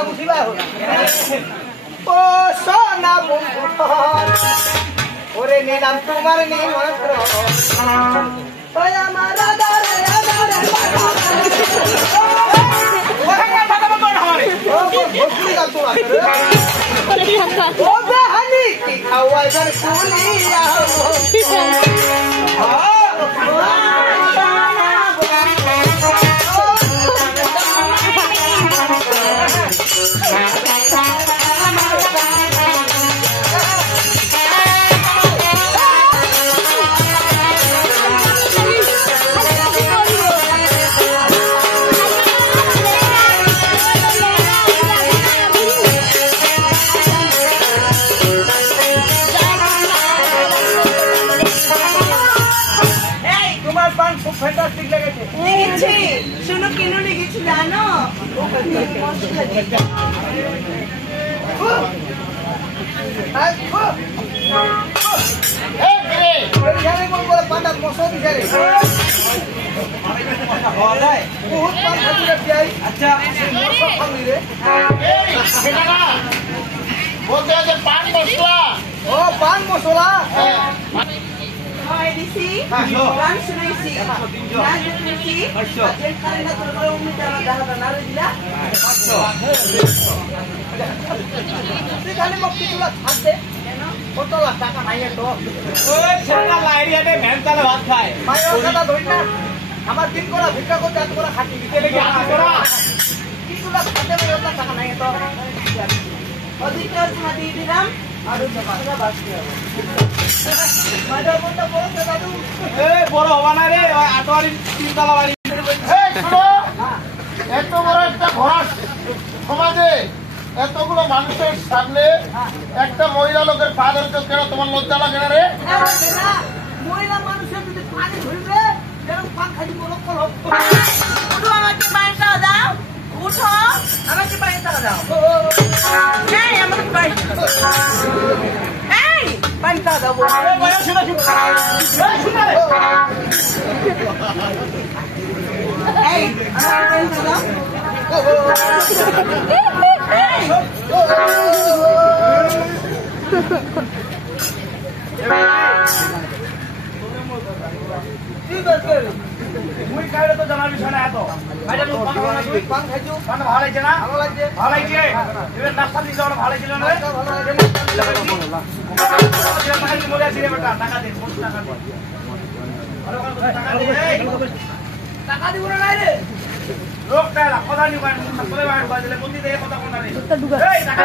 কথা বুঝিবা ও সোনা বন্ধু ওরে নিলাম তোমার নিমন্ত্রণ ওই আমার আদারে ও বেহানি কি খাওয়াই বার কুলিয়া fantastic লেগেছে লেগেছে শুনো কেন লেগেছে জানো পান্ডা মশা দিছে রে বহুত পান খাইলে যাই আচ্ছা মশা খালি রে সেটা না বলতে আছে পান মশলা ও পান মশলা দিছি গান শুনাইছি গান শুনাইছি আজের কারণে তোমরা উনি জানা দাদা না দিলা তুই খালি মক্কি তুলা থাকতে কেন কত লাখ টাকা নাই তো ওই ছেলেটা লাইরিয়াতে ভ্যানচালে ভাত খায় মায়ের কথা ধরি না আমার দিন করা ভিক্ষা করতে এত করে খাটি দিতে লেগে আনা করা কি তুলা খাতে মেয়ে ওটা টাকা নাই তো ওদিকে তোমার দিয়ে দিলাম আর ওটা বাকি হবে মাঝে মধ্যে বলতে দাদু এই বড় হবা না রে ওই আটোয়ারি তিনতলা বাড়ি এত বড় একটা ঘোড়া সমাজে এতগুলো মানুষের সামনে একটা মহিলা লোকের পা ধরতে কেন তোমার লজ্জা লাগে না রে মহিলা মানুষের যদি পানি ধরবে যেরকম পান খালি বলো কল উঠো আমাকে পানিটা দাও উঠো আমাকে পানিটা দাও এই আমাকে পানিটা দাও শুনে শুনে রে এই আমাকে পানিটা দাও মুই কাইলে তো জানার বিষয় না এত ভাইটা তো পান খাইছো পান ভালো লাগছে না ভালো লাগছে ভালো লাগছে এবার নাস্তা দিতে ভালো লাগছিল না রে টাকা দিয়ে মজা ছিল বেটা টাকা দে টাকা দিব না রে লোকটা কথা নিবান কথা দিলে মন্দিরে কথা কোনা রে এই টাকা